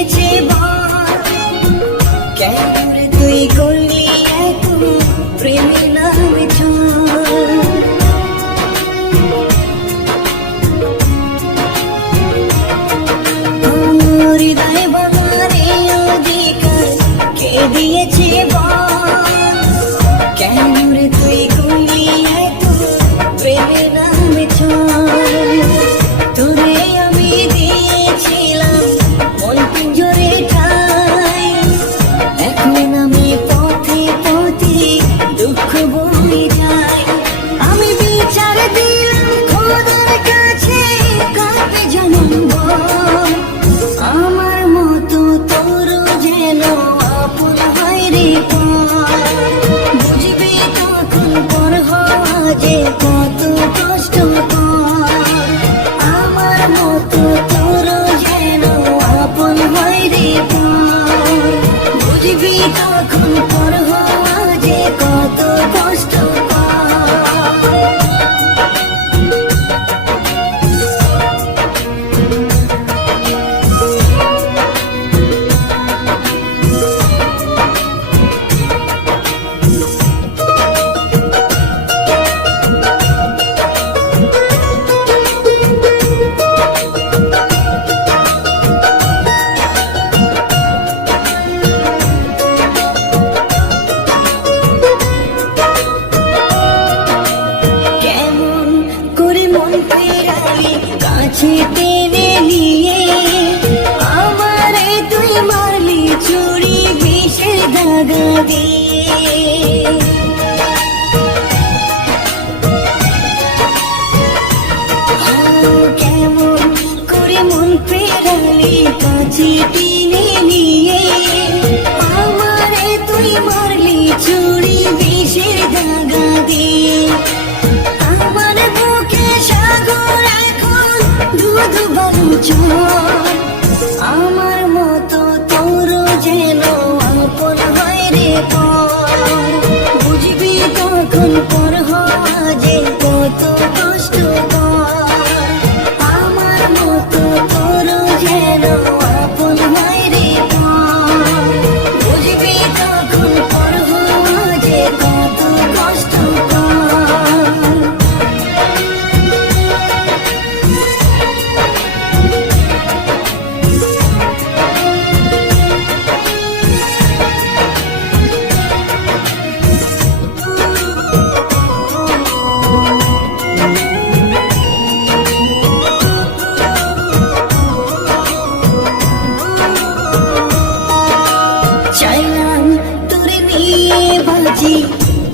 一起。যে কত কষ্ট কেমন করে মন ফেরালি কাছে টেনে নিয়ে। আমারে তুই মারলি চুরি বিষের দাগা দিয়ে আমার বুকে সাগর এখন দুধ বালু আমার মতো তোর যেন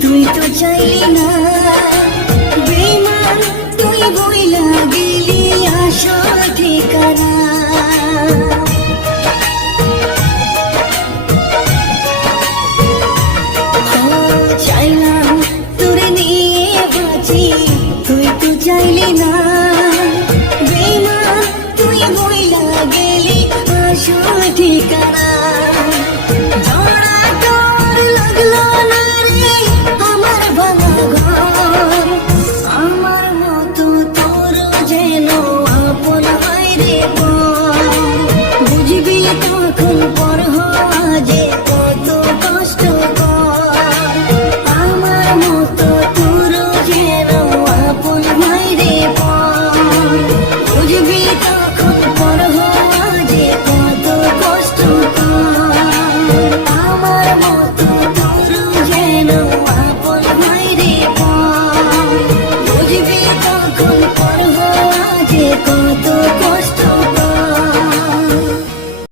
তুই তো চাইলি না বেমান তুই বই